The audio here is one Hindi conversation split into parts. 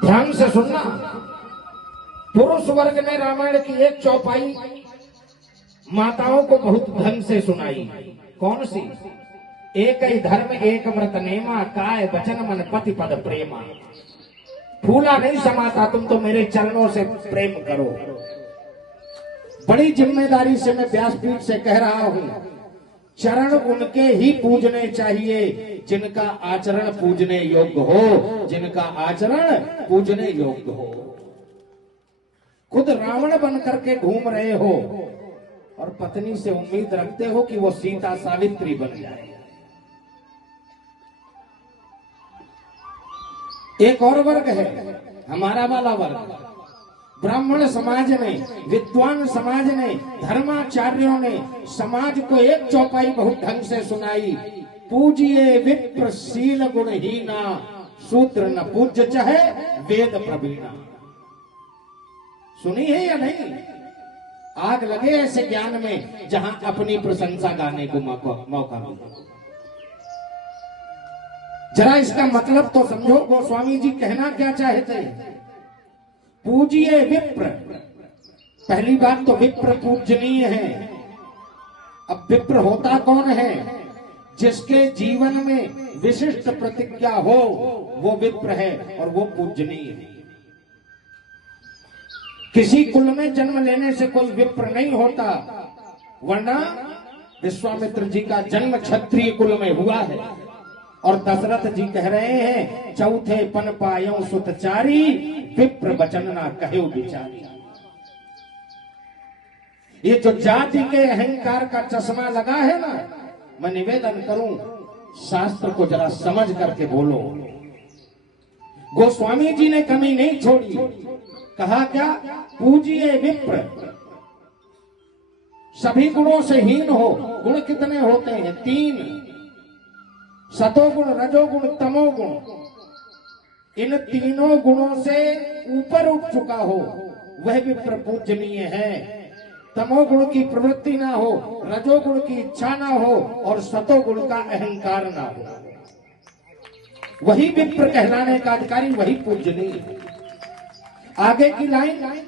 ध्यान से सुनना। पुरुष वर्ग ने रामायण की एक चौपाई माताओं को बहुत ढंग से सुनाई। कौन सी? एक ही धर्म एक व्रत नेमा, काय वचन मन पति पद प्रेमा। फूला नहीं समाता, तुम तो मेरे चरणों से प्रेम करो। बड़ी जिम्मेदारी से मैं व्यासपीठ से कह रहा हूं, चरण उनके ही पूजने चाहिए जिनका आचरण पूजने योग्य हो, जिनका आचरण पूजने योग्य हो। खुद रावण बन करके घूम रहे हो और पत्नी से उम्मीद रखते हो कि वो सीता सावित्री बन जाए। एक और वर्ग है हमारा वाला वर्ग। ब्राह्मण समाज ने, विद्वान समाज ने, धर्माचार्यों ने समाज को एक चौपाई बहुत ढंग से सुनाई। पूजिए विप्र शील गुणहीना, शूद्र न पूज्य चाहे वेद प्रवीणा। सुनी है या नहीं? आग लगे ऐसे ज्ञान में जहां अपनी प्रशंसा गाने को मौका मिले। जरा इसका मतलब तो समझो, गोस्वामी जी कहना क्या चाहते हैं। पूजिए विप्र, पहली बात तो विप्र पूजनीय है। अब विप्र होता कौन है? जिसके जीवन में विशिष्ट प्रतिज्ञा हो वो विप्र है और वो पूजनीय है। किसी कुल में जन्म लेने से कोई विप्र नहीं होता, वरना विश्वामित्र जी का जन्म क्षत्रिय कुल में हुआ है। और दशरथ जी कह रहे हैं, चौथे पन पायो सुतचारी, विप्र वचन ना कहो बिचारी। ये जो जाति के अहंकार का चश्मा लगा है ना, मैं निवेदन करूं, शास्त्र को जरा समझ करके बोलो। गोस्वामी जी ने कमी नहीं छोड़ी। कहा क्या? पूजिए विप्र, सभी गुणों से हीन हो। गुण कितने होते हैं? 3, सतोगुण, रजोगुण, तमोगुण। इन तीनों गुणों से ऊपर उठ चुका हो वह विप्र पूजनीय है। तमोगुण की प्रवृत्ति ना हो, रजोगुण की इच्छा ना हो और सतोगुण का अहंकार ना हो, वही विप्र कहलाने का अधिकारी, वही पूजनीय है। आगे की लाइन,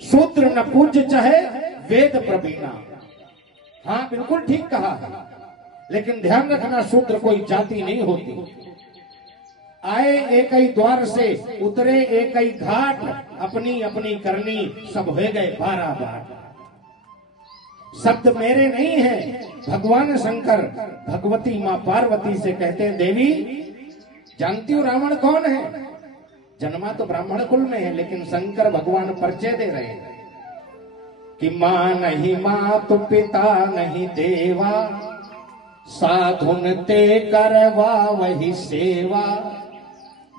शूद्र न पूज्य चाहे वेद प्रवीणा। हाँ, बिल्कुल ठीक कहा है, लेकिन ध्यान रखना, शूद्र कोई जाति नहीं होती। आए एक ही द्वार से, उतरे एक ही घाट, अपनी अपनी करनी सब हो गए 12 बार। शब्द मेरे नहीं है, भगवान शंकर भगवती मां पार्वती से कहते हैं, देवी जानती हो रावण कौन है? जन्मा तो ब्राह्मण कुल में है, लेकिन शंकर भगवान परिचय दे रहे हैं कि मां नहीं मातु पिता नहीं देवा, साधुन ते करवा वही सेवा,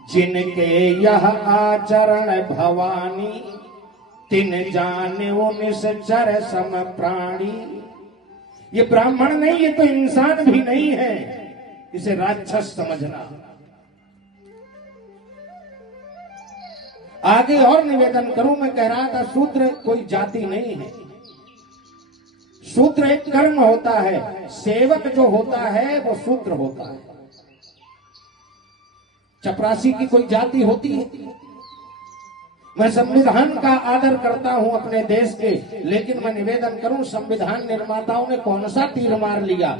जिनके यह आचरण भवानी, तिन जाने वो निश्चर सम प्राणी। ये ब्राह्मण नहीं, ये तो इंसान भी नहीं है, इसे राक्षस समझना। आगे और निवेदन करूं, मैं कह रहा था शूद्र कोई जाति नहीं है, शूद्र एक कर्म होता है। सेवक जो होता है वो शूद्र होता है। चपरासी की कोई जाति होती है? मैं संविधान का आदर करता हूं अपने देश के, लेकिन मैं निवेदन करूं, संविधान निर्माताओं ने कौन सा तीर मार लिया?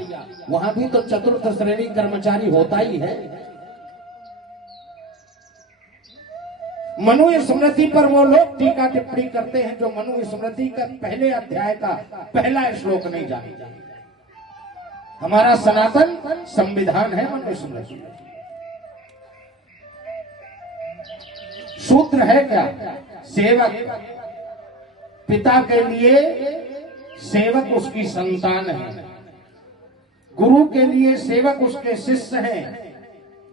वहां भी तो चतुर्थ श्रेणी कर्मचारी होता ही है। मनु स्मृति पर वो लोग टीका टिप्पणी करते हैं जो मनु स्मृति का पहले अध्याय का पहला श्लोक नहीं जानते। हमारा सनातन संविधान है मनु स्मृति। शूद्र है क्या? सेवक। पिता के लिए सेवक उसकी संतान है, गुरु के लिए सेवक उसके शिष्य हैं,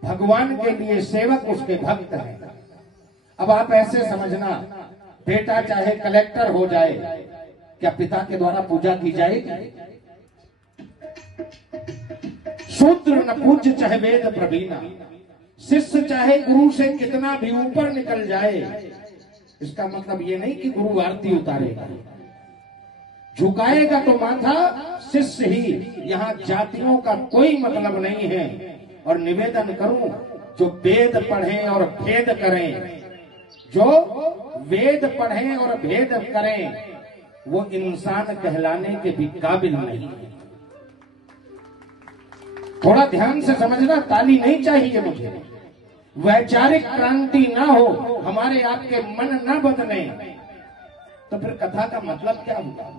भगवान के लिए सेवक उसके भक्त हैं। अब आप ऐसे समझना, बेटा चाहे कलेक्टर हो जाए, क्या पिता के द्वारा पूजा की जाएगी? शूद्र न पूज्य चाहे वेद प्रवीणा। शिष्य चाहे गुरु से कितना भी ऊपर निकल जाए, इसका मतलब ये नहीं कि गुरु आरती उतारेगा, झुकाएगा तो माथा शिष्य ही। यहाँ जातियों का कोई मतलब नहीं है। और निवेदन करूं, जो वेद पढ़ें और भेद करें, जो वेद पढ़ें और भेद करें, वो इंसान कहलाने के भी काबिल नहीं है। थोड़ा ध्यान से समझना, ताली नहीं चाहिए मुझे। वैचारिक क्रांति ना हो, हमारे आपके मन ना बदले, तो फिर कथा का मतलब क्या होगा?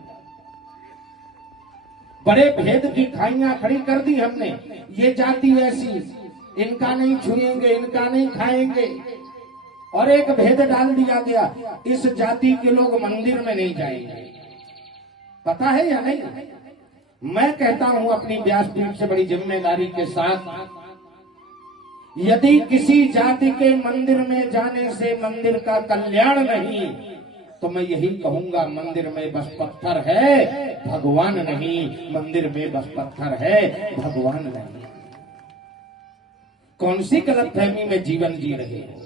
बड़े भेद की खाइयां खड़ी कर दी हमने, ये जाति ऐसी, इनका नहीं छुएंगे, इनका नहीं खाएंगे, और एक भेद डाल दिया गया, इस जाति के लोग मंदिर में नहीं जाएंगे। पता है या नहीं? मैं कहता हूं अपनी व्यासपीठ से बड़ी जिम्मेदारी के साथ, यदि किसी जाति के मंदिर में जाने से मंदिर का कल्याण नहीं, तो मैं यही कहूंगा, मंदिर में बस पत्थर है, भगवान नहीं। मंदिर में बस पत्थर है, भगवान नहीं। कौन सी गलतफहमी में जीवन जी रहे हो?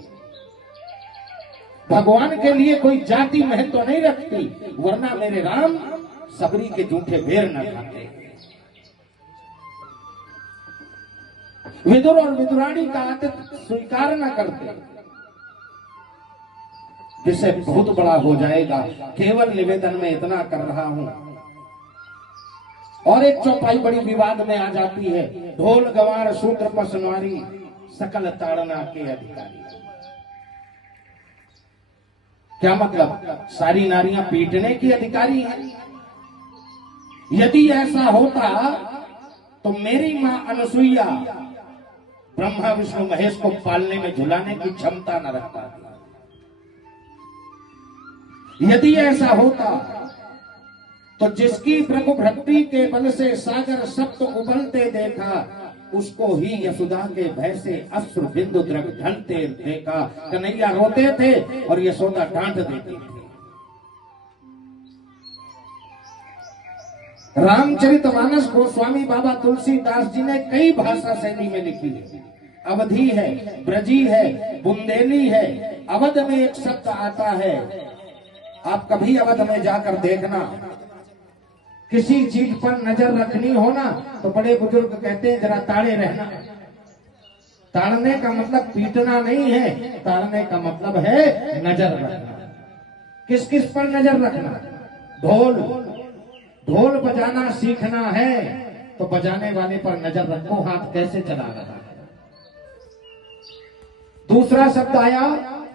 भगवान के लिए कोई जाति महत्व नहीं रखती, वरना मेरे राम सबरी के जूठे बेर न खाते। विदुर और विदुरानी का आतिथ्य स्वीकार न करते। विषय बहुत बड़ा हो जाएगा, केवल निवेदन में इतना कर रहा हूं। और एक चौपाई बड़ी विवाद में आ जाती है, ढोल गवार सूत्र पसनवारी सकल ताड़ना के अधिकारी। क्या मतलब? सारी नारियां पीटने की अधिकारी हैं? यदि ऐसा होता तो मेरी मां अनसुईया ब्रह्मा विष्णु महेश को पालने में झुलाने की क्षमता न रखता। यदि ऐसा होता तो जिसकी प्रभु भक्ति के बल से सागर सप्त उबलते देखा, उसको ही यशोदा के भय से अश्रु बिंदु द्रव ढलते देखा। कन्हैया रोते थे और यशोदा डांट देती थी। रामचरितमानस गोस्वामी बाबा तुलसीदास जी ने कई भाषा शैली में लिखी है। अवधी है, ब्रजी है, बुंदेली है। अवध में एक शब्द आता है, आप कभी अवध में जाकर देखना, किसी चीज पर नजर रखनी हो ना, तो बड़े बुजुर्ग कहते हैं जरा ताड़े रहना। ताड़ने का मतलब पीटना नहीं है, ताड़ने का मतलब है नजर रखना। किस किस पर नजर रखना? ढोल बजाना सीखना है तो बजाने वाले पर नजर रखो, हाथ कैसे चला रहा है। दूसरा शब्द आया